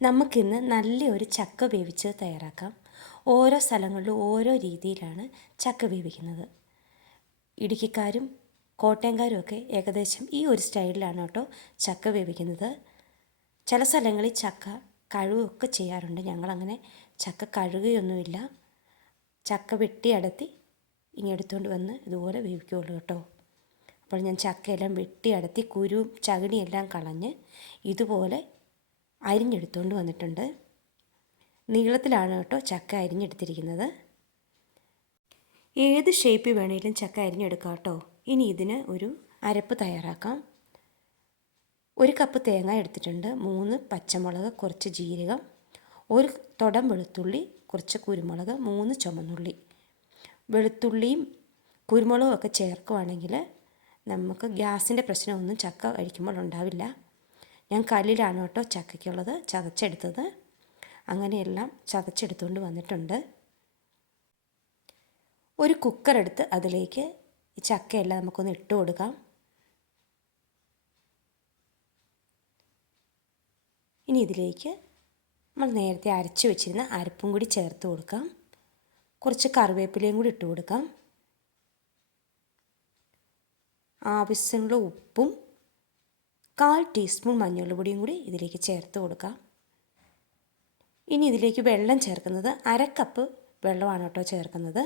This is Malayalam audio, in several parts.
നമുക്കിന്ന് നല്ലൊരു ചക്ക വേവിച്ചത് തയ്യാറാക്കാം. ഓരോ സ്ഥലങ്ങളിലും ഓരോ രീതിയിലാണ് ചക്ക വേവിക്കുന്നത്. ഇടുക്കിക്കാരും കോട്ടയംകാരും ഒക്കെ ഏകദേശം ഈ ഒരു സ്റ്റൈലിലാണ് കേട്ടോ ചക്ക വേവിക്കുന്നത്. ചില സ്ഥലങ്ങളിൽ ചക്ക കഴുകുകയൊക്കെ ചെയ്യാറുണ്ട്. ഞങ്ങളങ്ങനെ ചക്ക കഴുകുകയൊന്നുമില്ല. ചക്ക വെട്ടിയടത്തി ഇങ്ങെടുത്തുകൊണ്ട് വന്ന് ഇതുപോലെ വേവിക്കുകയുള്ളൂ കേട്ടോ. അപ്പോൾ ഞാൻ ചക്കയെല്ലാം വെട്ടിയടത്തി കുരുവും ചകിണിയെല്ലാം കളഞ്ഞ് ഇതുപോലെ അരിഞ്ഞെടുത്തുകൊണ്ട് വന്നിട്ടുണ്ട്. നീളത്തിലാണ് കേട്ടോ ചക്ക അരിഞ്ഞെടുത്തിരിക്കുന്നത്. ഏത് ഷേപ്പിൽ വേണമെങ്കിലും ചക്ക അരിഞ്ഞെടുക്കാം കേട്ടോ. ഇനി ഇതിന് ഒരു അരപ്പ് തയ്യാറാക്കാം. 1 കപ്പ് തേങ്ങ എടുത്തിട്ടുണ്ട്, 3 പച്ചമുളക്, കുറച്ച് ജീരകം, 1 തുടം വെളുത്തുള്ളി, കുറച്ച് കുരുമുളക്, 3 ചുമന്നുള്ളി. വെളുത്തുള്ളിയും കുരുമുളകും ഒക്കെ ചേർക്കുവാണെങ്കിൽ നമുക്ക് ഗ്യാസിൻ്റെ പ്രശ്നമൊന്നും ചക്ക കഴിക്കുമ്പോൾ ഉണ്ടാവില്ല. ഞാൻ കല്ലിലാണ് കേട്ടോ ചക്കയ്ക്കുള്ളത് ചതച്ചെടുത്തത്. അങ്ങനെയെല്ലാം ചതച്ചെടുത്തുകൊണ്ട് വന്നിട്ടുണ്ട്. ഒരു കുക്കറെടുത്ത് അതിലേക്ക് ഈ ചക്കയെല്ലാം നമുക്കൊന്ന് ഇട്ട് കൊടുക്കാം. ഇനി ഇതിലേക്ക് നമ്മൾ നേരത്തെ അരച്ചു വെച്ചിരുന്ന അരപ്പും കൂടി ചേർത്ത് കൊടുക്കാം. കുറച്ച് കറിവേപ്പിലയും കൂടി ഇട്ട് കൊടുക്കാം. ആവശ്യമുള്ള ഉപ്പും 1/4 ടീസ്പൂൺ മഞ്ഞൾപ്പൊടിയും കൂടി ഇതിലേക്ക് ചേർത്ത് കൊടുക്കാം. ഇനി ഇതിലേക്ക് വെള്ളം ചേർക്കുന്നത് 1/2 കപ്പ് വെള്ളമാണ് കേട്ടോ ചേർക്കുന്നത്.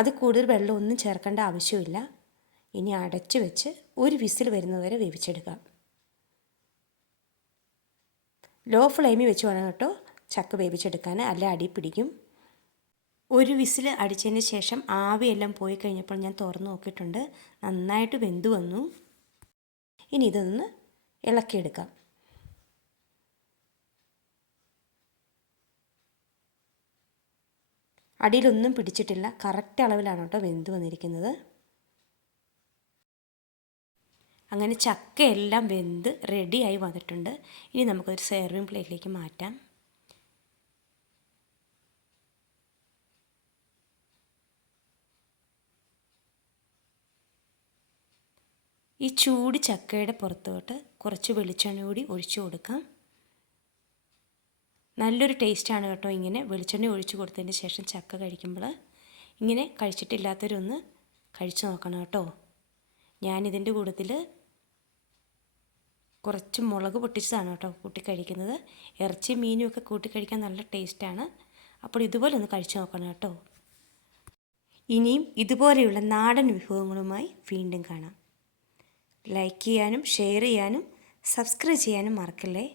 അത് കൂടുതൽ വെള്ളമൊന്നും ചേർക്കേണ്ട ആവശ്യമില്ല. ഇനി അടച്ചു വെച്ച് ഒരു വിസിൽ വരുന്നതുവരെ വേവിച്ചെടുക്കാം. ലോ ഫ്ലെയിമിൽ വെച്ച് വേണം കേട്ടോ ചക്ക വേവിച്ചെടുക്കാൻ, അല്ല അടി പിടിക്കും. ഒരു വിസിൽ അടിച്ചതിന് ശേഷം ആവിയെല്ലാം പോയി കഴിഞ്ഞപ്പോൾ ഞാൻ തുറന്ന് നോക്കിയിട്ടുണ്ട്. നന്നായിട്ട് വെന്ത് വന്നു. ഇനി ഇതൊന്ന് ഇളക്കിയെടുക്കാം. അടിയിലൊന്നും പിടിച്ചിട്ടില്ല, കറക്റ്റ് അളവിലാണ് കേട്ടോ വെന്ത് വന്നിരിക്കുന്നത്. അങ്ങനെ ചക്കയെല്ലാം വെന്ത് റെഡിയായി വന്നിട്ടുണ്ട്. ഇനി നമുക്കൊരു സെർവിങ് പ്ലേറ്റിലേക്ക് മാറ്റാം. ഈ ചൂട് ചക്കയുടെ പുറത്തോട്ട് കുറച്ച് വെളിച്ചെണ്ണ കൂടി ഒഴിച്ചു കൊടുക്കാം. നല്ലൊരു ടേസ്റ്റാണ് കേട്ടോ ഇങ്ങനെ വെളിച്ചെണ്ണ ഒഴിച്ച് കൊടുത്തതിന് ശേഷം ചക്ക കഴിക്കുമ്പോൾ. ഇങ്ങനെ കഴിച്ചിട്ടില്ലാത്തവരൊന്ന് കഴിച്ചു നോക്കണം കേട്ടോ. ഞാനിതിൻ്റെ കൂട്ടത്തിൽ കുറച്ച് മുളക് പൊട്ടിച്ചതാണ് കേട്ടോ കൂട്ടി കഴിക്കുന്നത്. ഇറച്ചി മീനും ഒക്കെ കൂട്ടി കഴിക്കാൻ നല്ല ടേസ്റ്റാണ്. അപ്പോൾ ഇതുപോലെ ഒന്ന് കഴിച്ചു നോക്കണം കേട്ടോ. ഇനിയും ഇതുപോലെയുള്ള നാടൻ വിഭവങ്ങളുമായി വീണ്ടും കാണാം. ലൈക്ക് ചെയ്യാനും ഷെയർ ചെയ്യാനും സബ്സ്ക്രൈബ് ചെയ്യാനും മറക്കല്ലേ.